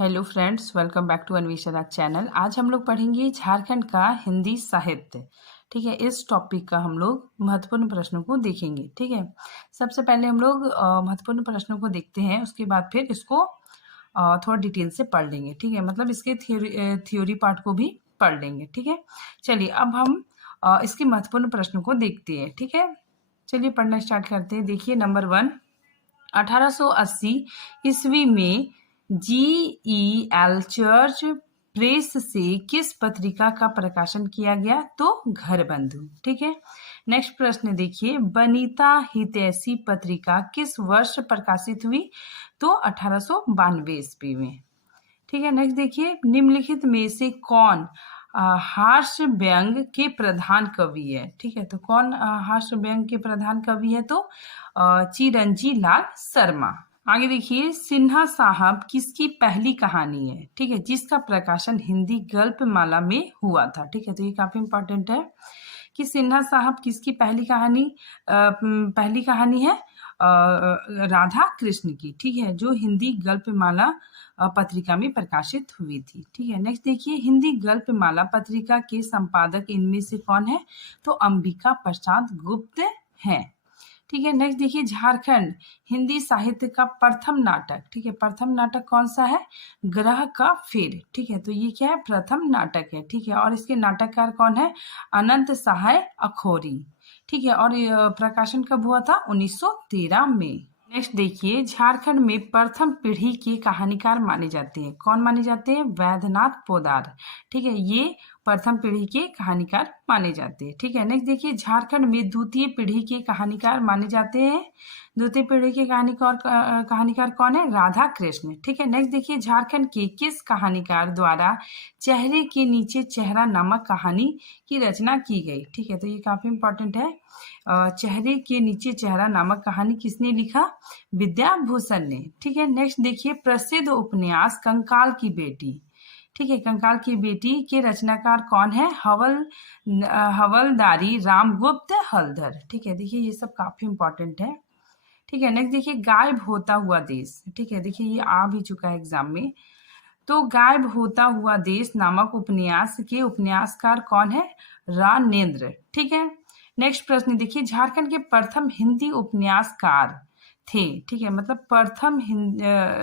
Hello friends, welcome back to Anvesha channel. आज हम लोग पढ़ेंगे झारखंड का हिंदी साहित्य। ठीक है, इस टॉपिक का हम लोग महत्वपूर्ण प्रश्नों को देखेंगे। ठीक है, सबसे पहले हम लोग महत्वपूर्ण प्रश्नों को देखते हैं, उसके बाद फिर इसको थोड़ा डिटेल से पढ़ लेंगे। ठीक है, मतलब इसके थ्योरी पार्ट को भी पढ़ लेंगे। ठीक है, चलिए अब हम इसके महत्वपूर्ण प्रश्नों को देखते हैं। ठीक है, चलिए पढ़ना स्टार्ट करते हैं। देखिए नंबर 1, 1880 ईस्वी में GEL चर्च प्रेस से किस पत्रिका का प्रकाशन किया गया? तो घर बंधु। ठीक है, नेक्स्ट प्रश्न देखिए, बनीता हितैषी पत्रिका किस वर्ष प्रकाशित हुई? तो 1892 ईस्वी में। ठीक है, नेक्स्ट देखिए, निम्नलिखित में से कौन हास्य व्यंग के प्रधान कवि है? ठीक है, तो कौन हास्य व्यंग के प्रधान कवि है? तो चिरंजी लाल शर्मा। आगे देखिए, सिन्हा साहब किसकी पहली कहानी है? ठीक है, जिसका प्रकाशन हिंदी गल्पमाला में हुआ था। ठीक है, तो ये काफी इंपॉर्टेंट है कि सिन्हा साहब किसकी पहली कहानी है? राधा कृष्ण की। ठीक है, जो हिंदी गल्पमाला पत्रिका में प्रकाशित हुई थी। ठीक है, नेक्स्ट देखिए, हिंदी गल्पमाला पत्रिका के संपादक इनमें से कौन है? तो अंबिका प्रसाद गुप्त हैं। ठीक है, नेक्स्ट देखिए, झारखंड हिंदी साहित्य का प्रथम नाटक। ठीक है, प्रथम नाटक कौन सा है? ग्रह का फेर। ठीक है, तो ये क्या है? प्रथम नाटक है। ठीक है, और इसके नाटककार कौन है? अनंत सहाय अखौरी। ठीक है, और प्रकाशन कब हुआ था? 1913 में। नेक्स्ट देखिए, झारखंड में प्रथम पीढ़ी के कहानीकार माने जाते हैं। कौन माने जाते हैं? वैद्यनाथ पोदार। ठीक है, ये प्रथम पीढ़ी के कहानीकार माने जाते हैं। ठीक है, नेक्स्ट देखिए, झारखंड में द्वितीय पीढ़ी के कहानीकार माने जाते हैं। द्वितीय पीढ़ी के कहानीकार कौन है? राधा कृष्ण। ठीक है, नेक्स्ट देखिए, झारखंड के किस कहानीकार द्वारा चेहरे के नीचे चेहरा नामक कहानी की रचना की गई? ठीक है, तो ये काफी इंपॉर्टेंट है। चेहरे के नीचे चेहरा नामक कहानी किसने लिखा? विद्याभूषण ने। ठीक है, नेक्स्ट देखिए, प्रसिद्ध उपन्यास कंकाल की बेटी। ठीक है, कंकाल की बेटी के रचनाकार कौन है? हवलदारी रामगुप्त हलधर। ठीक है, देखिए ये सब काफी इंपॉर्टेंट है। ठीक है, नेक्स्ट देखिए, गायब होता हुआ देश। ठीक है, देखिए ये आ भी चुका है एग्जाम में। तो गायब होता हुआ देश नामक उपन्यास के उपन्यासकार कौन है? रानेन्द्र। ठीक है, नेक्स्ट प्रश्न देखिए, झारखंड के प्रथम हिंदी उपन्यासकार थे। ठीक है, मतलब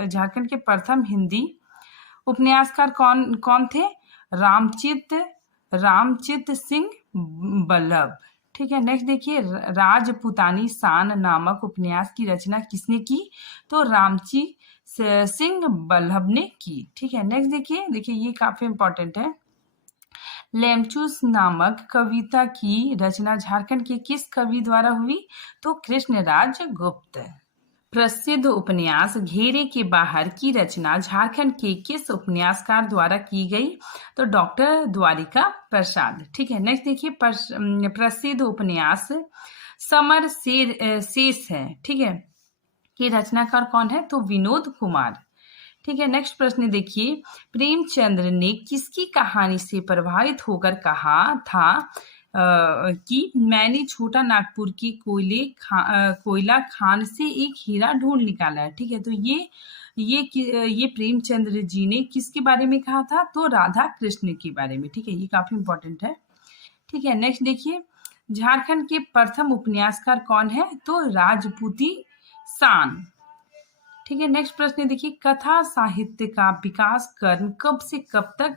झारखंड के प्रथम हिंदी उपन्यासकार कौन कौन थे? रामचित सिंह बल्लभ। ठीक है, नेक्स्ट देखिए, राजपुतानी शान नामक उपन्यास की रचना किसने की? तो रामची सिंह बल्लभ ने की। ठीक है, नेक्स्ट देखिए ये काफी इंपॉर्टेंट है। लेमचूस नामक कविता की रचना झारखंड के किस कवि द्वारा हुई? तो कृष्णराज गुप्त। प्रसिद्ध उपन्यास घेरे के बाहर की रचना झारखंड के किस उपन्यासकार द्वारा की गई? तो डॉक्टर द्वारिका प्रसाद। ठीक है, नेक्स्ट देखिए, प्रसिद्ध उपन्यास समर शेष है। ठीक है, कि रचनाकार कौन है? तो विनोद कुमार। ठीक है, नेक्स्ट प्रश्न देखिए, प्रेमचंद्र ने किसकी कहानी से प्रभावित होकर कहा था कि मैंने छोटा नागपुर के कोयला खान से एक हीरा ढूंढ निकाला है? ठीक है, तो ये प्रेमचंद्र जी ने किसके बारे में कहा था? तो राधा कृष्ण के बारे में। ठीक है, ये काफी इंपॉर्टेंट है। ठीक है, नेक्स्ट देखिए, झारखंड के प्रथम उपन्यासकार कौन है? तो राजपूती शान। ठीक है, नेक्स्ट प्रश्न देखिए, कथा साहित्य का विकास क्रम कब से कब तक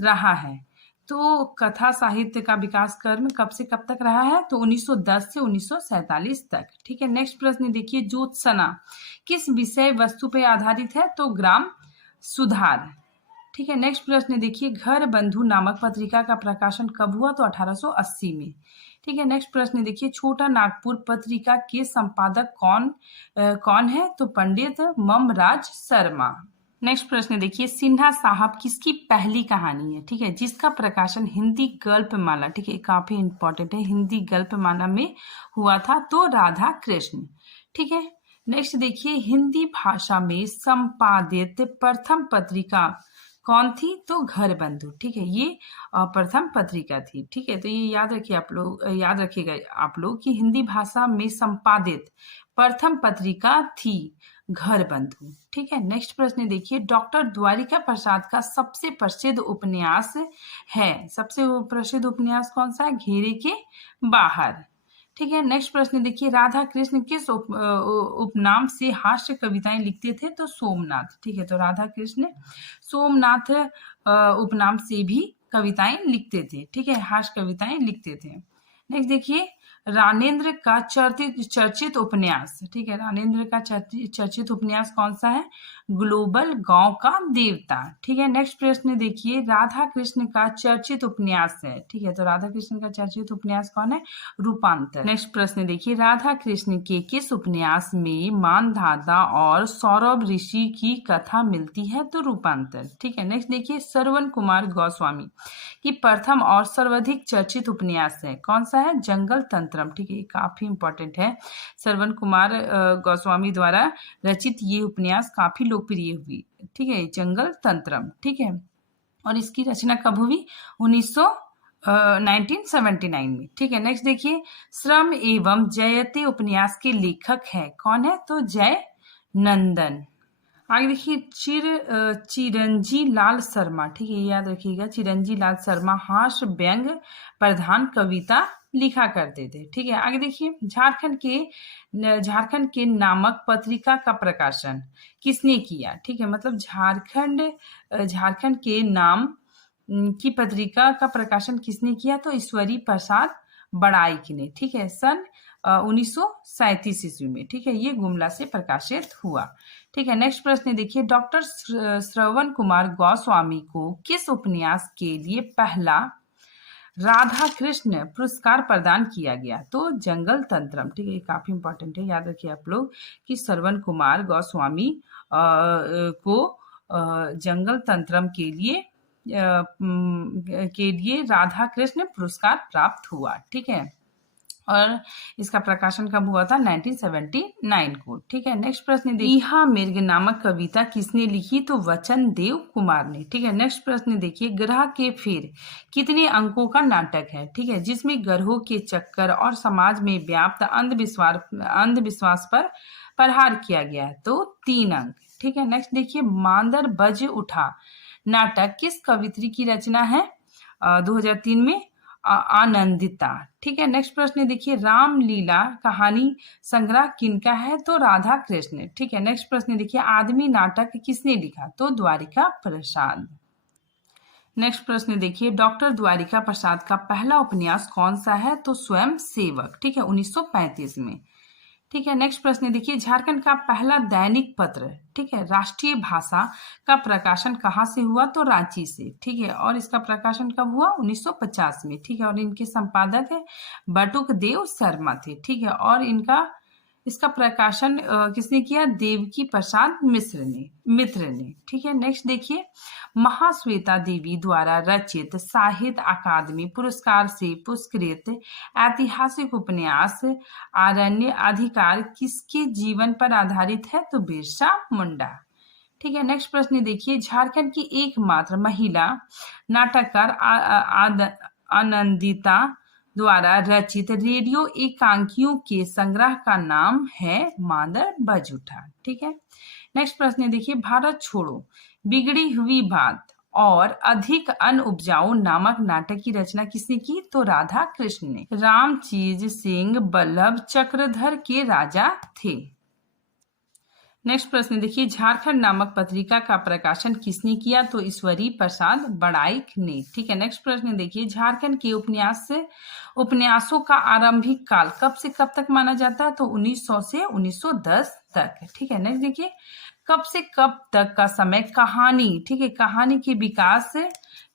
रहा है? तो कथा साहित्य का विकास क्रम कब से कब तक रहा है? तो 1910 से 1947 तक। ठीक है, नेक्स्ट प्रश्न देखिए, ज्योत्सना किस विषय वस्तु पर आधारित है? तो ग्राम सुधार। ठीक है, नेक्स्ट प्रश्न देखिए, घर बंधु नामक पत्रिका का प्रकाशन कब हुआ? तो 1880 में। ठीक है, नेक्स्ट प्रश्न देखिए, छोटा नागपुर पत्रिका के संपादक कौन है? तो पंडित ममराज शर्मा। नेक्स्ट प्रश्न देखिए, सिन्हा साहब किसकी पहली कहानी है? ठीक है, जिसका प्रकाशन हिंदी गल्पमाला, ठीक है, काफी इंपॉर्टेंट है, हिंदी गल्पमाला में हुआ था? तो राधा कृष्ण। ठीक है, नेक्स्ट देखिए, हिंदी भाषा में संपादित प्रथम पत्रिका कौन थी? तो घर बंधु। ठीक है, ये प्रथम पत्रिका थी। ठीक है, तो ये याद रखिएगा आप लोग कि हिंदी भाषा में संपादित प्रथम पत्रिका थी घर बंधु। ठीक है, नेक्स्ट प्रश्न देखिए, डॉक्टर द्वारिका प्रसाद का सबसे प्रसिद्ध उपन्यास है, सबसे प्रसिद्ध उपन्यास कौन सा है? घेरे के बाहर। ठीक है, नेक्स्ट प्रश्न देखिए, राधा कृष्ण किस उपनाम से हास्य कविताएं लिखते थे? तो सोमनाथ। ठीक है, तो राधा कृष्ण सोमनाथ उपनाम से भी कविताएं लिखते थे। ठीक है, हास्य कविताएं लिखते थे। नेक्स्ट देखिए, रानेन्द्र का चर्चित उपन्यास। ठीक है, रानेन्द्र का चर्चित उपन्यास कौन सा है? ग्लोबल गांव का देवता। ठीक है, नेक्स्ट प्रश्न देखिए, राधा कृष्ण का चर्चित उपन्यास है। ठीक है, तो राधा कृष्ण का चर्चित उपन्यास कौन है? रूपांतर। नेक्स्ट प्रश्न देखिए, राधा कृष्ण के किस उपन्यास में मानधाता और सौरभ ऋषि की कथा मिलती है? तो रूपांतर। ठीक है, नेक्स्ट देखिए, श्रवण कुमार गोस्वामी की प्रथम और सर्वाधिक चर्चित उपन्यास है, कौन सा है? जंगल तंत्रम। ठीक है, ये काफी इंपॉर्टेंट है, श्रवण कुमार गोस्वामी द्वारा रचित ये उपन्यास काफी लोकप्रिय हुई। ठीक है, जंगल तंत्रम। ठीक है, और इसकी रचना कब हुई? 1979 में। ठीक है, नेक्स्ट देखिए, श्रम एवं जयते उपन्यास के लेखक है, कौन है? तो जय नंदन। आगे देखिए, चिरंजी लाल शर्मा। ठीक है, याद रखिएगा, चिरंजी लाल शर्मा हास्य व्यंग प्रधान कविता लिखा करते थे। ठीक है, आगे देखिए, झारखंड के नामक पत्रिका का प्रकाशन किसने किया? ठीक है, मतलब झारखंड के नाम की पत्रिका का प्रकाशन किसने किया? तो ईश्वरी प्रसाद बड़ाइक ने। ठीक है, सन 1937 ईस्वी में। ठीक है, ये गुमला से प्रकाशित हुआ। ठीक है, नेक्स्ट प्रश्न देखिए, डॉक्टर श्रवण कुमार गोस्वामी को किस उपन्यास के लिए पहला राधा कृष्ण पुरस्कार प्रदान किया गया? तो जंगल तंत्रम। ठीक है, ये काफी इंपॉर्टेंट है, याद रखिए आप लोग कि श्रवण कुमार गोस्वामी को जंगल तंत्रम के लिए राधा कृष्ण पुरस्कार प्राप्त हुआ। ठीक है, और इसका प्रकाशन कब हुआ था? 1979 को। ठीक है, नेक्स्ट प्रश्न देखिए, इहा मिर्ग नामक कविता किसने लिखी? तो वचन देव कुमार ने। ठीक है, नेक्स्ट प्रश्न देखिए, ग्रह के फेर कितने अंकों का नाटक है? ठीक है, जिसमें ग्रहों के चक्कर और समाज में व्याप्त अंधविश्वास पर प्रहार किया गया है, तो 3 अंक। ठीक है, नेक्स्ट देखिए, मांदर बज उठा नाटक किस कवित्री की रचना है? 2003 में आनंदिता। ठीक है, नेक्स्ट प्रश्न देखिए, रामलीला कहानी संग्रह किनका है? तो राधा कृष्ण। ठीक है, नेक्स्ट प्रश्न देखिए, आदमी नाटक किसने लिखा? तो द्वारिका प्रसाद। नेक्स्ट प्रश्न देखिए, डॉक्टर द्वारिका प्रसाद का पहला उपन्यास कौन सा है? तो स्वयं सेवक। ठीक है, 1935 में। ठीक है, नेक्स्ट प्रश्न देखिए, झारखंड का पहला दैनिक पत्र, ठीक है, राष्ट्रीय भाषा का प्रकाशन कहाँ से हुआ? तो रांची से। ठीक है, और इसका प्रकाशन कब हुआ? 1950 में। ठीक है, और इनके संपादक बटुक देव शर्मा थे। ठीक है, और इसका प्रकाशन किसने किया? देवकी प्रसाद मित्र ने। ठीक है, नेक्स्ट देखिए, महाश्वेता देवी द्वारा रचित साहित्य अकादमी पुरस्कार से पुरस्कृत ऐतिहासिक उपन्यास आरण्य अधिकार किसके जीवन पर आधारित है? तो बिरसा मुंडा। ठीक है, नेक्स्ट प्रश्न देखिए, झारखंड की एकमात्र महिला नाटककार आनंदिता द्वारा रचित रेडियो एकांकियों के संग्रह का नाम है मांदर बज उठा। ठीक है, नेक्स्ट प्रश्न देखिए, भारत छोड़ो बिगड़ी हुई बात और अधिक अन्न उपजाऊ नामक नाटक की रचना किसने की? तो राधा कृष्ण ने। रामचीज सिंह बल्लभ चक्रधर के राजा थे। नेक्स्ट प्रश्न देखिए, झारखंड नामक पत्रिका का प्रकाशन किसने किया? तो ईश्वरी प्रसाद बड़ाइक ने। ठीक है, नेक्स्ट प्रश्न देखिए, झारखंड के उपन्यासों का आरंभिक काल कब से कब तक माना जाता है? तो 1900 से 1910 तक। ठीक है, नेक्स्ट देखिए, कब से कब तक का समय कहानी, ठीक है, कहानी के विकास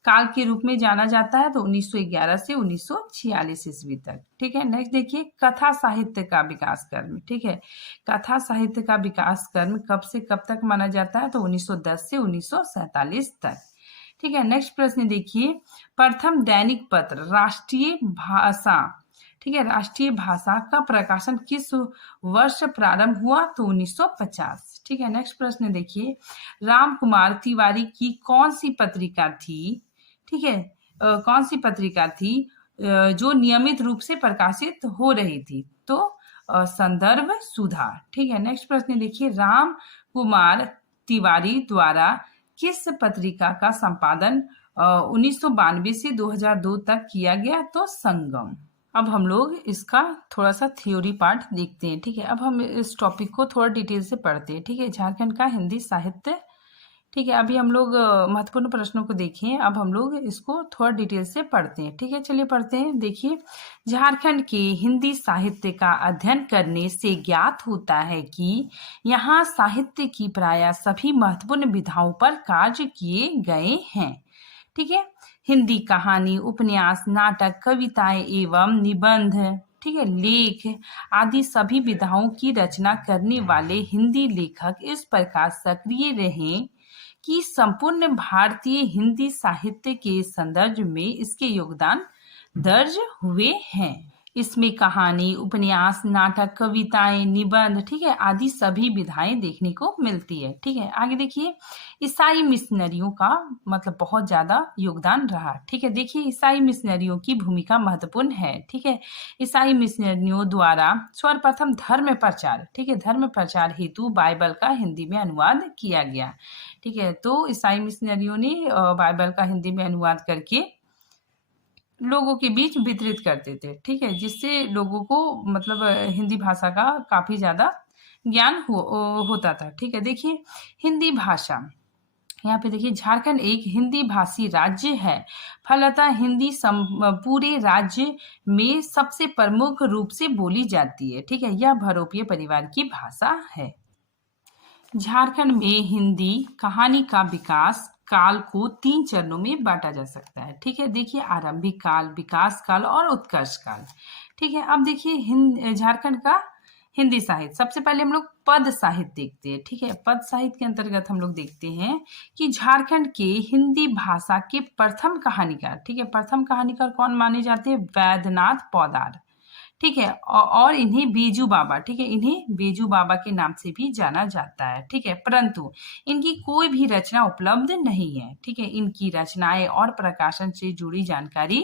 काल के रूप में जाना जाता है? तो 1911 से 1946 ईस्वी तक। ठीक है, नेक्स्ट देखिए, कथा साहित्य का विकास कर्म, ठीक है, कथा साहित्य का विकास कर्म कब से कब तक माना जाता है? तो 1910 से 1947 तक। ठीक है, नेक्स्ट प्रश्न देखिए, प्रथम दैनिक पत्र राष्ट्रीय भाषा, ठीक है, राष्ट्रीय भाषा का प्रकाशन किस वर्ष प्रारंभ हुआ? तो 1950। ठीक है, नेक्स्ट प्रश्न देखिए, राम कुमार तिवारी की कौन सी पत्रिका थी, ठीक है, कौन सी पत्रिका थी जो नियमित रूप से प्रकाशित हो रही थी? तो संदर्भ सुधा। ठीक है, नेक्स्ट प्रश्न देखिए, राम कुमार तिवारी द्वारा किस पत्रिका का संपादन 1992 से 2002 तक किया गया? तो संगम। अब हम लोग इसका थोड़ा सा थ्योरी पार्ट देखते हैं। ठीक है, अब हम इस टॉपिक को थोड़ा डिटेल से पढ़ते हैं। ठीक है, झारखंड का हिंदी साहित्य। ठीक है, अभी हम लोग महत्वपूर्ण प्रश्नों को देखें। अब हम लोग इसको थोड़ा डिटेल से पढ़ते हैं। ठीक है, चलिए पढ़ते हैं। देखिए, झारखंड के हिंदी साहित्य का अध्ययन करने से ज्ञात होता है कि यहाँ साहित्य की प्रायः सभी महत्वपूर्ण विधाओं पर कार्य किए गए हैं। ठीक है, हिंदी कहानी, उपन्यास, नाटक, कविताएं एवं निबंध, ठीक है, लेख आदि सभी विधाओं की रचना करने वाले हिंदी लेखक इस प्रकार सक्रिय रहे कि संपूर्ण भारतीय हिंदी साहित्य के संदर्भ में इसके योगदान दर्ज हुए हैं। इसमें कहानी, उपन्यास, नाटक, कविताएं, निबंध, ठीक है, आदि सभी विधाएं देखने को मिलती है। ठीक है, आगे देखिए, ईसाई मिशनरियों का मतलब बहुत ज्यादा योगदान रहा। ठीक है, देखिए ईसाई मिशनरियों की भूमिका महत्वपूर्ण है। ठीक है, ईसाई मिशनरियों द्वारा सर्वप्रथम धर्म प्रचार, ठीक है, धर्म प्रचार हेतु बाइबल का हिंदी में अनुवाद किया गया। ठीक है, तो ईसाई मिशनरियों ने बाइबल का हिंदी में अनुवाद करके लोगों के बीच वितरित करते थे। ठीक है, जिससे लोगों को मतलब हिंदी भाषा का काफी ज्यादा ज्ञान होता था। ठीक है, देखिए हिंदी भाषा, यहाँ पे देखिए झारखंड एक हिंदी भाषी राज्य है। फलतः हिंदी पूरे राज्य में सबसे प्रमुख रूप से बोली जाती है। ठीक है, यह भरोपिया परिवार की भाषा है। झारखंड में हिंदी कहानी का विकास काल को 3 चरणों में बांटा जा सकता है। ठीक है, देखिए आरंभिक काल, विकास काल और उत्कर्ष काल। ठीक है, अब देखिए झारखंड का हिंदी साहित्य, सबसे पहले हम लोग पद साहित्य देखते हैं। ठीक है, पद साहित्य के अंतर्गत हम लोग देखते हैं कि झारखंड के हिंदी भाषा के प्रथम कहानीकार, ठीक है, प्रथम कहानीकार कौन माने जाते हैं? वैद्यनाथ पौदार। ठीक है, और इन्हें बेजू बाबा, ठीक है, इन्हें बेजू बाबा के नाम से भी जाना जाता है। ठीक है, परंतु इनकी कोई भी रचना उपलब्ध नहीं है। ठीक है, इनकी रचनाएं और प्रकाशन से जुड़ी जानकारी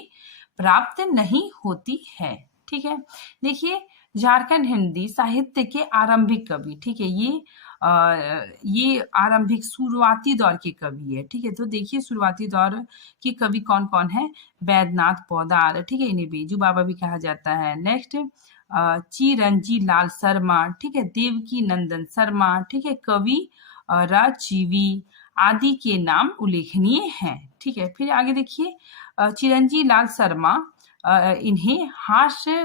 प्राप्त नहीं होती है। ठीक है, देखिए झारखंड हिंदी साहित्य के आरंभिक कवि, ठीक है, ये आरंभिक शुरुआती दौर के कवि है। ठीक है, तो देखिए शुरुआती दौर के कवि कौन कौन है? वैद्यनाथ पौदार, ठीक है, इन्हें बेजू बाबा भी कहा जाता है। नेक्स्ट चिरंजी लाल शर्मा, ठीक है, देवकी नंदन शर्मा, ठीक है, कवि राजीवी आदि के नाम उल्लेखनीय हैं। ठीक है, फिर आगे देखिए चिरंजी लाल शर्मा इन्हें हास्य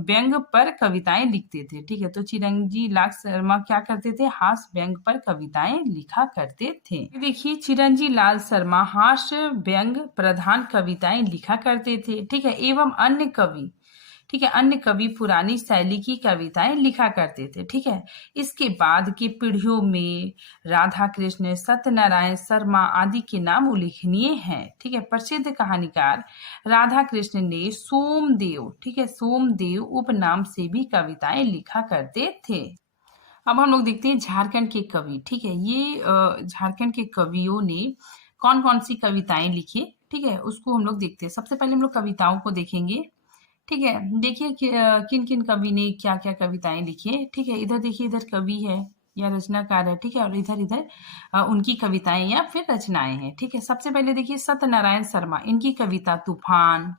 व्यंग पर कविताएं लिखते थे। ठीक है, तो चिरंजी लाल शर्मा क्या करते थे? हास्य व्यंग पर कविताएं लिखा करते थे। देखिए चिरंजी लाल शर्मा हास्य व्यंग प्रधान कविताएं लिखा करते थे। ठीक है, एवं अन्य कवि, ठीक है, अन्य कवि पुरानी शैली की कविताएं लिखा करते थे। ठीक है, इसके बाद की पीढ़ियों में राधा कृष्ण, सत्यनारायण शर्मा आदि के नाम उल्लेखनीय हैं। ठीक है, प्रसिद्ध कहानीकार राधा कृष्ण ने सोमदेव, ठीक है, सोमदेव उपनाम से भी कविताएं लिखा करते थे। अब हम लोग देखते हैं झारखंड के कवि। ठीक है, ये झारखंड के कवियों ने कौन कौन सी कविताएं लिखी, ठीक है, उसको हम लोग देखते हैं। सबसे पहले हम लोग कविताओं को देखेंगे। ठीक है, देखिए किन किन कवि ने क्या क्या कविताएं लिखी है। ठीक है, इधर देखिए, इधर कवि है या रचनाकार है। ठीक है, और इधर इधर उनकी कविताएं या फिर रचनाएं हैं। ठीक है, सबसे पहले देखिए सत्यनारायण शर्मा, इनकी कविता तूफान,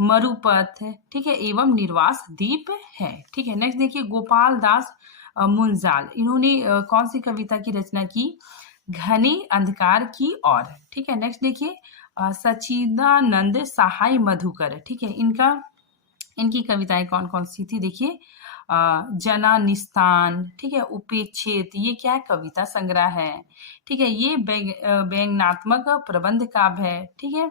मरुपथ, ठीक है, एवं निर्वास द्वीप है। ठीक है, नेक्स्ट देखिए गोपाल दास मुंजाल, इन्होंने कौन सी कविता की रचना की? घने अंधकार की ओर। ठीक है, नेक्स्ट देखिए सच्चिदानंद सहाय मधुकर, ठीक है, इनकी कविताएं कौन कौन सी थी? देखिए जना निस्तान, ठीक है, उपेक्षित, ये क्या है? कविता संग्रह है। ठीक है, ये व्यंग्यात्मक प्रबंध काव्य है। ठीक है,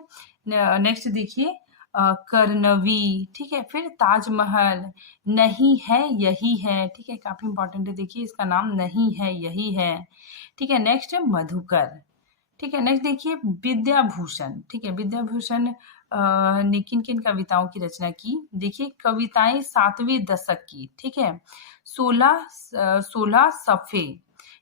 नेक्स्ट देखिए करनवी, ठीक है, फिर ताजमहल, नहीं है यही है, ठीक है, काफी इंपॉर्टेंट है, देखिए इसका नाम नहीं है यही है। ठीक है, नेक्स्ट मधुकर। ठीक है, नेक्स्ट देखिए विद्याभूषण, ठीक है, विद्याभूषण ने किन किन कविताओं की रचना की? देखिए कविताएं 7वें दशक की, ठीक है, 16 सफ़े,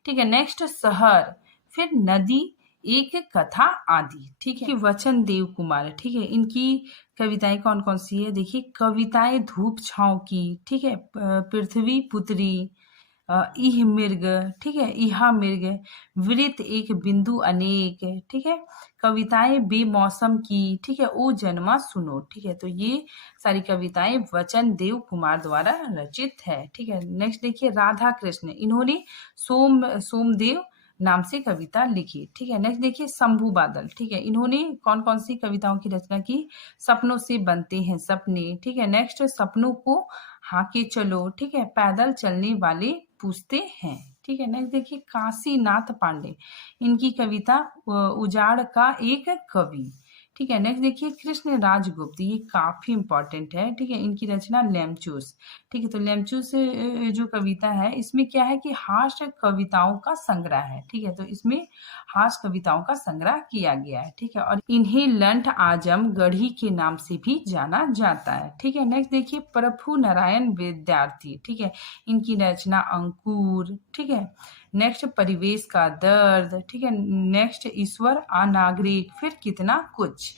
ठीक है, नेक्स्ट शहर, फिर नदी एक कथा आदि। ठीक है, वचन देव कुमार। ठीक है, इनकी कविताएं कौन कौन सी है देखिए। कविताएं धूप छाँव की। ठीक है, पृथ्वी पुत्री, इह मृग। ठीक है, इहा मृग, वृत्त एक बिंदु अनेक। ठीक है, कविताएं बेमौसम की। ठीक है, ओ जन्मा सुनो। ठीक है, तो ये सारी कविताएं वचन देव कुमार द्वारा रचित है। ठीक है, नेक्स्ट देखिए राधा कृष्ण। इन्होंने सोमदेव नाम से कविता लिखी। ठीक है, नेक्स्ट देखिए शंभू बादल। ठीक है, इन्होंने कौन कौन सी कविताओं की रचना की। सपनों से बनते हैं सपने। ठीक है, नेक्स्ट सपनों को हाके चलो। ठीक है, पैदल चलने वाले पूछते हैं। ठीक है, नेक्स्ट देखिए काशीनाथ पांडे। इनकी कविता उजाड़ का एक कवि। ठीक है, नेक्स्ट देखिए कृष्ण राजगुप्त। ये काफी इंपॉर्टेंट है। ठीक है, इनकी रचना लेमचूस। ठीक है, तो लेमचूस जो कविता है इसमें क्या है कि हास्य कविताओं का संग्रह है। ठीक है, तो इसमें हास्य कविताओं का संग्रह किया गया है। ठीक है, और इन्हें लंठ आजम गढ़ी के नाम से भी जाना जाता है। ठीक है, नेक्स्ट देखिए प्रभु नारायण विद्यार्थी। ठीक है, इनकी रचना अंकुर। ठीक है, नेक्स्ट परिवेश का दर्द। ठीक है, नेक्स्ट ईश्वर अनागरिक, फिर कितना कुछ।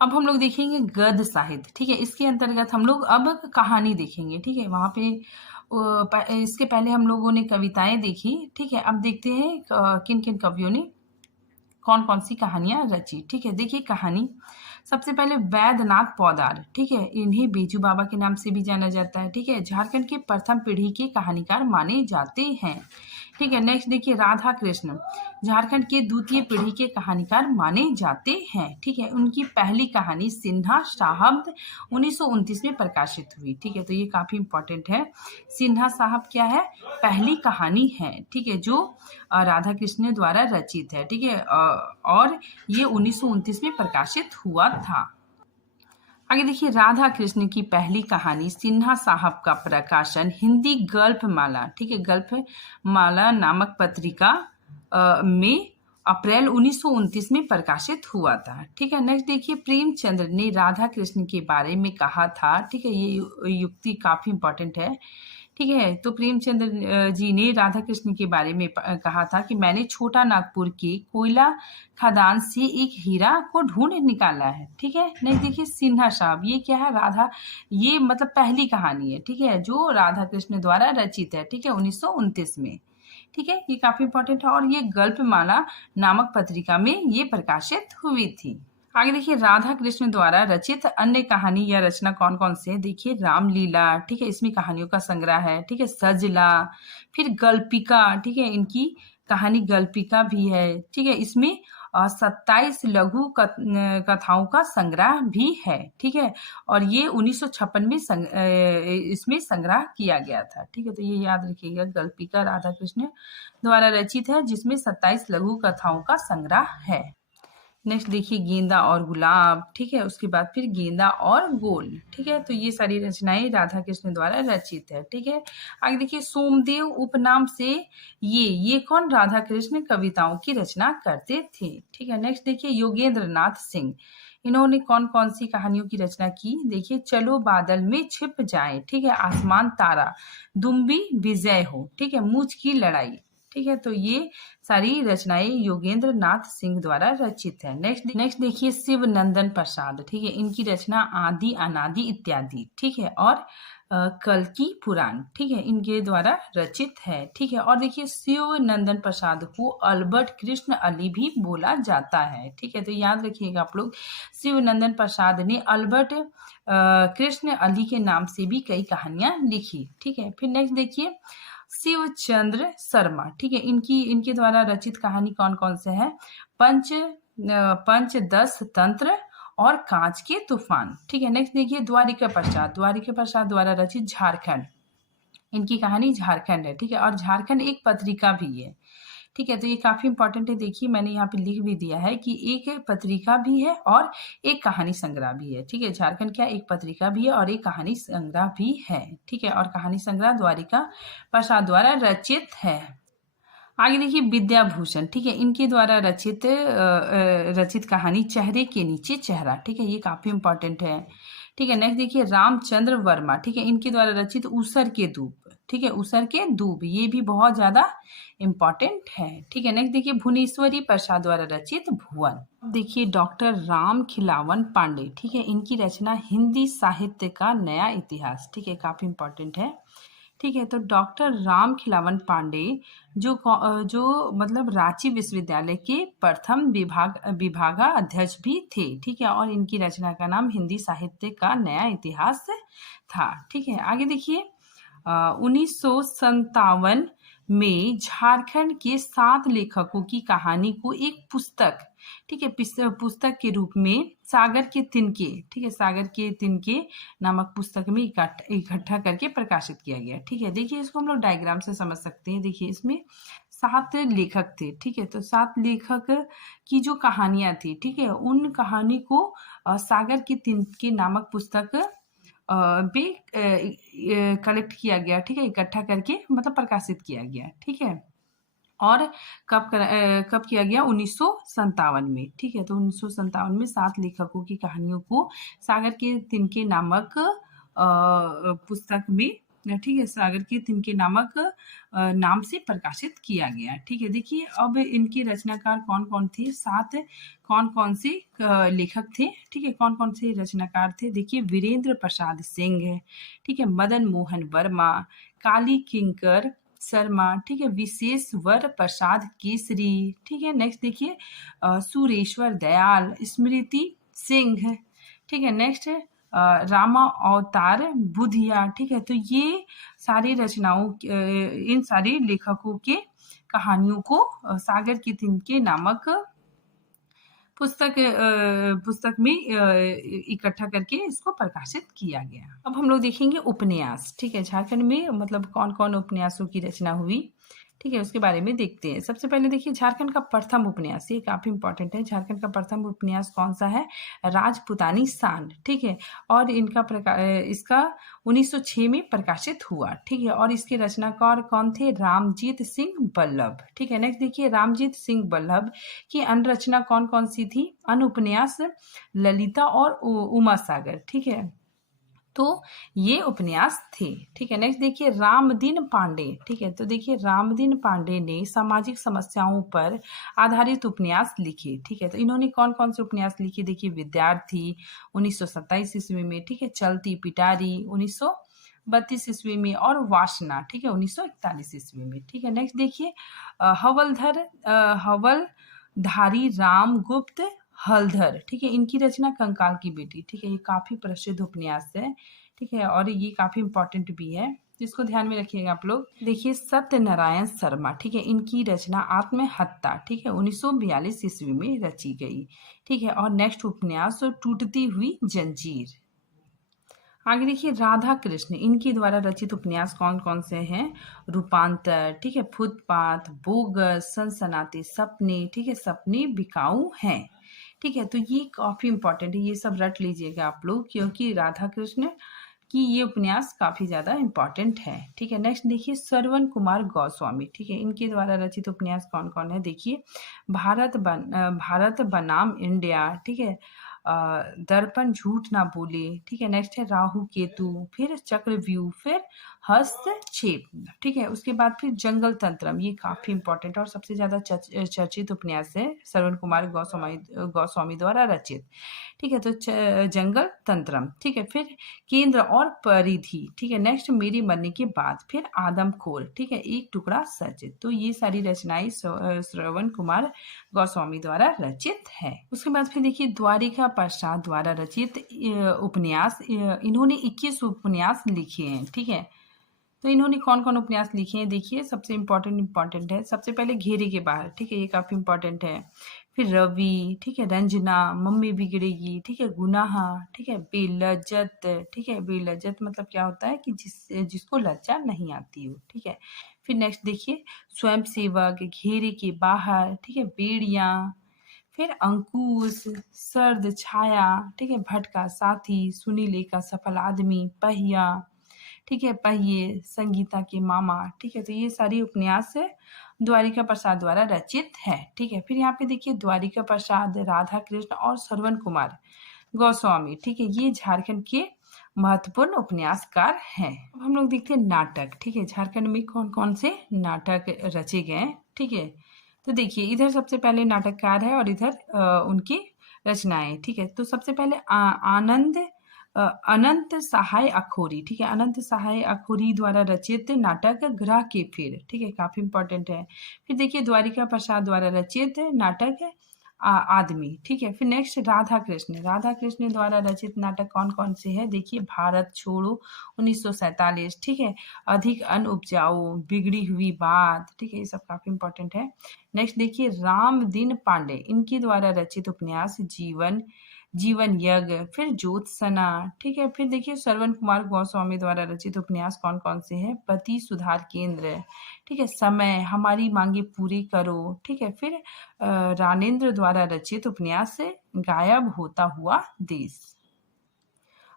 अब हम लोग देखेंगे गद्य साहित्य। ठीक है, इसके अंतर्गत हम लोग अब कहानी देखेंगे। ठीक है, वहां पे इसके पहले हम लोगों ने कविताएं देखी। ठीक है, अब देखते हैं किन किन कवियों ने कौन कौन सी कहानियां रची। ठीक है, देखिए कहानी सबसे पहले वैद्यनाथ पौदार। ठीक है, इन्हें बेजू बाबा के नाम से भी जाना जाता है। ठीक है, झारखंड के प्रथम पीढ़ी के कहानीकार माने जाते हैं। ठीक है, नेक्स्ट देखिए राधा कृष्ण, झारखंड के द्वितीय पीढ़ी के कहानीकार माने जाते हैं। ठीक है, उनकी पहली कहानी सिन्हा साहब 1929 में प्रकाशित हुई। ठीक है, तो ये काफी इंपॉर्टेंट है। सिन्हा साहब क्या है, पहली कहानी है। ठीक है, जो राधा कृष्ण द्वारा रचित है। ठीक है, और ये 1929 में प्रकाशित हुआ था। आगे देखिए राधा कृष्ण की पहली कहानी सिन्हा साहब का प्रकाशन हिंदी गल्प माला। ठीक है, गल्प माला नामक पत्रिका में अप्रैल 1929 में प्रकाशित हुआ था। ठीक है, नेक्स्ट देखिए प्रेमचंद्र ने राधा कृष्ण के बारे में कहा था। ठीक है, ये युक्ति काफी इंपॉर्टेंट है। ठीक है, तो प्रेमचंद्र जी ने राधा कृष्ण के बारे में कहा था कि मैंने छोटा नागपुर के कोयला खदान से एक हीरा को ढूंढ निकाला है। ठीक है, नेक्स्ट देखिए सिन्हा साहब, ये क्या है, राधा, ये मतलब पहली कहानी है। ठीक है, जो राधा कृष्ण द्वारा रचित है। ठीक है, 1929 में। ठीक है, ये काफी इंपॉर्टेंट है, और ये गल्पमाला नामक पत्रिका में ये प्रकाशित हुई थी। आगे देखिए राधा कृष्ण द्वारा रचित अन्य कहानी या रचना कौन कौन से है। देखिए रामलीला। ठीक है, इसमें कहानियों का संग्रह है। ठीक है, सजला, फिर गल्पिका। ठीक है, इनकी कहानी गल्पिका भी है। ठीक है, इसमें 27 लघु कथाओं का संग्रह भी है। ठीक है, और ये 1956 में इसमें संग्रह किया गया था। ठीक है, तो ये याद रखिएगा, गल्पिका राधा कृष्ण द्वारा रचित है, जिसमें 27 लघु कथाओं का संग्रह है। नेक्स्ट देखिए गेंदा और गुलाब। ठीक है, उसके बाद फिर गेंदा और गोल। ठीक है, तो ये सारी रचनाएं राधा कृष्ण द्वारा रचित है। ठीक है, आगे देखिए सोमदेव उपनाम से ये कौन, राधा कृष्ण कविताओं की रचना करते थे। ठीक है, नेक्स्ट देखिए योगेंद्र नाथ सिंह, इन्होंने कौन कौन सी कहानियों की रचना की। देखिए चलो बादल में छिप जाए। ठीक है, आसमान तारा, दुम्बी विजय हो। ठीक है, मूछ की लड़ाई। ठीक है, तो ये सारी रचनाएं योगेंद्र नाथ सिंह द्वारा रचित है। नेक्स्ट देखिए शिव नंदन प्रसाद। ठीक है, इनकी रचना आदि अनादि इत्यादि। ठीक है, और कल की पुराण। ठीक है, इनके द्वारा रचित है। ठीक है, और देखिए शिव नंदन प्रसाद को अल्बर्ट कृष्ण अली भी बोला जाता है। ठीक है, तो याद रखिएगा आप लोग, शिव नंदन प्रसाद ने अल्बर्ट कृष्ण अली के नाम से भी कई कहानियां लिखी। ठीक है, फिर नेक्स्ट देखिए शिवचंद्र शर्मा। ठीक है, इनके द्वारा रचित कहानी कौन कौन से है, पंचदश तंत्र और कांच के तूफान। ठीक है, नेक्स्ट देखिए द्वारिका प्रसाद द्वारा रचित झारखंड, इनकी कहानी झारखंड है। ठीक है, और झारखंड एक पत्रिका भी है। ठीक है, तो ये काफी इंपॉर्टेंट है। देखिए मैंने यहाँ पे लिख भी दिया है कि एक पत्रिका भी है और एक कहानी संग्रह भी है। ठीक है, झारखंड क्या एक पत्रिका भी है और एक कहानी संग्रह भी है। ठीक है, और कहानी संग्रह द्वारिका प्रसाद द्वारा रचित है। आगे देखिए विद्याभूषण। ठीक है, इनके द्वारा रचित कहानी चेहरे के नीचे चेहरा। ठीक है, ये काफी इंपॉर्टेंट है। ठीक है, नेक्स्ट देखिए रामचंद्र वर्मा। ठीक है, इनके द्वारा रचित ऊसर के धूप। ठीक है, उसर के दूब, ये भी बहुत ज़्यादा इम्पॉर्टेंट है। ठीक है, नेक्स्ट देखिए भुवनेश्वरी प्रसाद द्वारा रचित भुवन। अब देखिए डॉक्टर राम खिलावन पांडे, ठीक है, इनकी रचना हिंदी साहित्य का नया इतिहास, ठीक है, काफ़ी इम्पॉर्टेंट है। ठीक है, तो डॉक्टर राम खिलावन पांडे जो मतलब रांची विश्वविद्यालय के प्रथम विभागाध्यक्ष भी थे। ठीक है, और इनकी रचना का नाम हिंदी साहित्य का नया इतिहास था। ठीक है, आगे देखिए 1957 में झारखंड के 7 लेखकों की कहानी को एक पुस्तक, ठीक है, पुस्तक के रूप में सागर के तिनके, ठीक है, सागर के तिनके नामक पुस्तक में इकट्ठा करके प्रकाशित किया गया। ठीक है, देखिए इसको हम लोग डायग्राम से समझ सकते हैं। देखिए इसमें 7 लेखक थे। ठीक है, तो 7 लेखक की जो कहानियां थी, ठीक है, उन कहानी को सागर के तिनके नामक पुस्तक भी कलेक्ट किया गया। ठीक है, इकट्ठा करके मतलब प्रकाशित किया गया। ठीक है, और कब किया गया 1957 में। ठीक है, तो 1957 में 7 लेखकों की कहानियों को सागर के तिनके नामक पुस्तक में, ठीक है, सागर के तिनके नामक नाम से प्रकाशित किया गया। ठीक है, देखिए अब इनके रचनाकार कौन कौन थे, 7 कौन कौन से लेखक थे, ठीक है, कौन कौन से रचनाकार थे। देखिए वीरेंद्र प्रसाद सिंह, ठीक है, मदन मोहन वर्मा, काली किंकर शर्मा, ठीक है, विशेश्वर प्रसाद केसरी, ठीक है, नेक्स्ट देखिए सुरेश्वर दयाल, स्मृति सिंह, ठीक है, नेक्स्ट रामा अवतार बुधिया। ठीक है, तो ये सारी रचनाओं इन सारे लेखकों के कहानियों को सागर के तिनके नामक पुस्तक में इकट्ठा करके इसको प्रकाशित किया गया। अब हम लोग देखेंगे उपन्यास। ठीक है, झारखंड में मतलब कौन कौन उपन्यासों की रचना हुई, ठीक है, उसके बारे में देखते हैं। सबसे पहले देखिए झारखंड का प्रथम उपन्यास, ये काफी इंपॉर्टेंट है। झारखंड का प्रथम उपन्यास कौन सा है, राजपुतानी सांड। ठीक है, और इसका 1906 में प्रकाशित हुआ। ठीक है, और इसके रचनाकार कौन थे, रामजीत सिंह बल्लभ। ठीक है, नेक्स्ट देखिए रामजीत सिंह बल्लभ की अन्य रचना कौन कौन सी थी, अन्य उपन्यास ललिता और उमा सागर। ठीक है, तो ये उपन्यास थे। ठीक है, नेक्स्ट देखिए रामदीन पांडे। ठीक है, तो देखिए रामदीन पांडे ने सामाजिक समस्याओं पर आधारित उपन्यास लिखे। ठीक है, तो इन्होंने कौन कौन से उपन्यास लिखे, देखिए विद्यार्थी 1927 ईस्वी में, ठीक है, चलती पिटारी 1932 ईस्वी में, और वासना, ठीक है, 1941 ईस्वी में। ठीक है, नेक्स्ट देखिए हवलधारी रामगुप्त हलधर। ठीक है, इनकी रचना कंकाल की बेटी। ठीक है, ये काफी प्रसिद्ध उपन्यास है। ठीक है, और ये काफी इंपॉर्टेंट भी है, इसको ध्यान में रखिएगा आप लोग। देखिए सत्यनारायण शर्मा, ठीक है, इनकी रचना आत्महत्या, ठीक है, 1942 ईस्वी में रची गई। ठीक है, और नेक्स्ट उपन्यास टूटती हुई जंजीर। आगे देखिए राधा कृष्ण, इनके द्वारा रचित उपन्यास कौन कौन से हैं, रूपांतर, ठीक है, फुटपाथ, बोगस, सनसनाटे सपने, ठीक है, सपने बिकाऊ हैं। ठीक है, तो ये काफी इंपॉर्टेंट है, ये सब रट लीजिएगा आप लोग, क्योंकि राधा कृष्ण की ये उपन्यास काफी ज्यादा इंपॉर्टेंट है। ठीक है, नेक्स्ट देखिए श्रवण कुमार गोस्वामी। ठीक है, इनके द्वारा रचित उपन्यास कौन कौन है, देखिए भारत बनाम इंडिया, ठीक है, दर्पण झूठ ना बोले, ठीक है, नेक्स्ट है राहु केतु, फिर चक्रव्यूह, फिर हस्तक्षेप। ठीक है, उसके बाद फिर जंगल तंत्रम, ये काफी इंपॉर्टेंट और सबसे ज्यादा चर्चित उपन्यास है, श्रवण कुमार गोस्वामी द्वारा रचित। ठीक है, तो जंगल तंत्रम। ठीक है, फिर केंद्र और परिधि। ठीक है, नेक्स्ट मेरे मरने के बाद, फिर आदमखोर, ठीक है, एक टुकड़ा सच। तो ये सारी रचनाएं श्रवण कुमार गोस्वामी द्वारा रचित है। उसके बाद फिर देखिए द्वारिका प्रसाद द्वारा रचित उपन्यास, इन्होंने 21 उपन्यास लिखे हैं। ठीक है, तो इन्होंने कौन कौन उपन्यास लिखे हैं, देखिए सबसे इम्पोर्टेंट है, सबसे पहले घेरे के बाहर। ठीक है, ये काफी इंपॉर्टेंट है। फिर रवि, ठीक है, रंजना, मम्मी बिगड़ेगी, ठीक है, गुनाह, ठीक है, बेलज्जत। ठीक है, बेलज्जत मतलब क्या होता है कि जिसको लज्जा नहीं आती हो। ठीक है, फिर नेक्स्ट देखिए स्वयं सेवक, घेरे के बाहर, ठीक है, बेड़ियां, फिर अंकुश, सर्द छाया, ठीक है, भटका साथी, सुनीले का सफल आदमी, पहिया, ठीक है, पहिए, संगीता के मामा। ठीक है, तो ये सारी उपन्यास द्वारिका प्रसाद द्वारा रचित है। ठीक है, फिर यहाँ पे देखिए द्वारिका प्रसाद, राधा कृष्ण और श्रवण कुमार गोस्वामी, ठीक है, ये झारखंड के महत्वपूर्ण उपन्यासकार हैं। अब हम लोग देखते हैं नाटक। ठीक है, झारखंड में कौन कौन से नाटक रचे गए हैं। ठीक है, तो देखिए इधर सबसे पहले नाटककार है और इधर उनकी रचनाएं। ठीक है, तो सबसे पहले अनंत सहाय अखोरी। ठीक है, अनंत सहाय अखोरी द्वारा रचित नाटक ग्रह के फेर। ठीक है, काफी इंपॉर्टेंट है। फिर देखिए द्वारिका प्रसाद द्वारा रचित नाटक आदमी। ठीक है, फिर नेक्स्ट राधा कृष्ण द्वारा रचित नाटक कौन कौन से हैं। देखिए भारत छोड़ो 1947। ठीक है, अधिक अन्न उपजाओ, बिगड़ी हुई बात। ठीक है, ये सब काफी इंपॉर्टेंट है। नेक्स्ट देखिए राम दिन पांडे, इनके द्वारा रचित उपन्यास जीवन यज्ञ। फिर ज्योत्सना। ठीक है, फिर देखिए श्रवण कुमार गोस्वामी द्वारा रचित उपन्यास कौन कौन से हैं। पति सुधार केंद्र। ठीक है, समय, हमारी मांगे पूरी करो। ठीक है, फिर रानेन्द्र द्वारा रचित उपन्यास गायब होता हुआ देश।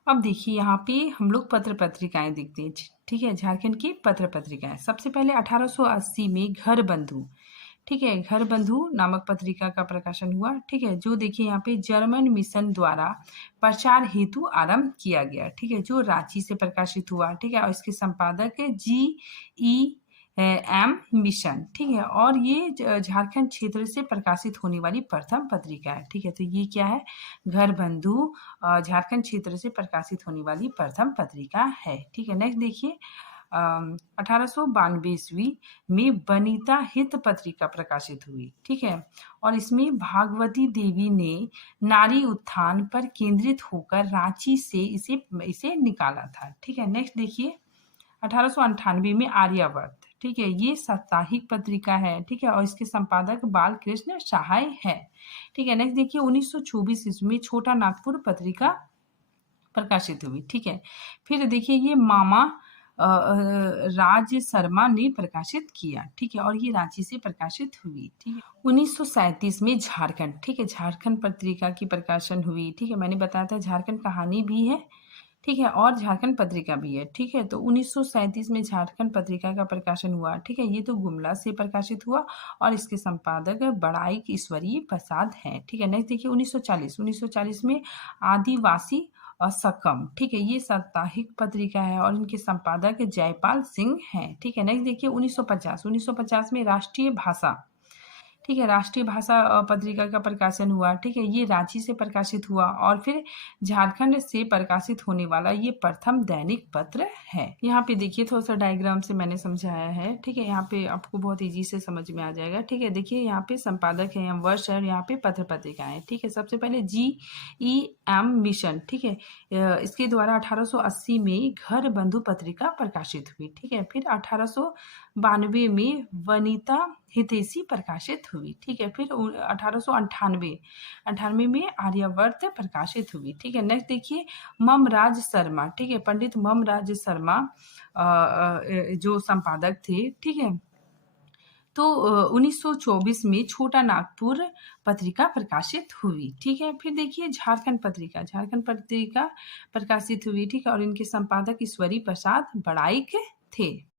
अब देखिए यहाँ पे हम लोग पत्र पत्रिकाएं देखते हैं। ठीक है, झारखंड की पत्र पत्रिकाएं। सबसे पहले 1880 में घर बंधु। ठीक है, घर बंधु नामक पत्रिका का प्रकाशन हुआ। ठीक है, जो देखिए यहाँ पे जर्मन मिशन द्वारा प्रचार हेतु आरंभ किया गया। ठीक है, जो रांची से प्रकाशित हुआ। ठीक है, और इसके संपादक GEM मिशन। ठीक है, और ये झारखंड क्षेत्र से प्रकाशित होने वाली प्रथम पत्रिका है। ठीक है, तो ये क्या है, घर बंधु झारखंड क्षेत्र से प्रकाशित होने वाली प्रथम पत्रिका है। ठीक है, नेक्स्ट देखिए 1892 ईस्वी में वनिता हित पत्रिका प्रकाशित हुई। ठीक है, और इसमें भागवती देवी ने नारी उत्थान पर केंद्रित होकर रांची से इसे निकाला था। ठीक है, नेक्स्ट देखिए 1898 में आर्यावर्त। ठीक है, ये साप्ताहिक पत्रिका है। ठीक है, और इसके संपादक बालकृष्ण सहाय है। ठीक है, नेक्स्ट देखिए 1924 ईस्वी में छोटा नागपुर पत्रिका प्रकाशित हुई। ठीक है, फिर देखिए ये मामा राज शर्मा ने प्रकाशित किया। ठीक है, और ये रांची से प्रकाशित हुई। ठीक है, 1937 में झारखंड। ठीक है, झारखंड पत्रिका की प्रकाशन हुई। ठीक है, मैंने बताया था झारखंड कहानी भी है। ठीक है, और झारखंड पत्रिका भी है। ठीक है, तो 1937 में झारखंड पत्रिका का प्रकाशन हुआ। ठीक है, ये तो गुमला से प्रकाशित हुआ और इसके संपादक बड़ाई ईश्वरीय प्रसाद हैं। ठीक है, नेक्स्ट देखिए 1940 में आदिवासी सकम। ठीक है, ये साप्ताहिक पत्रिका है और इनके संपादक जयपाल सिंह हैं। ठीक है, नेक्स्ट देखिए 1950 में राष्ट्रीय भाषा। ठीक है, राष्ट्रीय भाषा पत्रिका का प्रकाशन हुआ। ठीक है, ये रांची से प्रकाशित हुआ और फिर झारखंड से प्रकाशित होने वाला ये प्रथम दैनिक पत्र है। यहाँ पे देखिए थोड़ा सा डायग्राम से मैंने समझाया है। ठीक है, यहाँ पे आपको बहुत इजी से समझ में आ जाएगा। ठीक है, देखिए यहाँ पे संपादक है, यहाँ वर्ष है और यहाँ पे पत्र पत्रिकाएं। ठीक है, सबसे पहले GEM मिशन। ठीक है, इसके द्वारा 1880 में घर बंधु पत्रिका प्रकाशित हुई। ठीक है, फिर 1892 में वनिता हितैषी प्रकाशित हुई। ठीक है, फिर 1898 में आर्यावर्त प्रकाशित हुई। ठीक है, नेक्स्ट देखिए ममराज शर्मा। ठीक है, पंडित ममराज शर्मा जो संपादक थे। ठीक है, तो 1924 में छोटा नागपुर पत्रिका प्रकाशित हुई। ठीक है, फिर देखिए झारखंड पत्रिका प्रकाशित हुई। ठीक है, और इनके संपादक ईश्वरी प्रसाद बड़ाइक थे।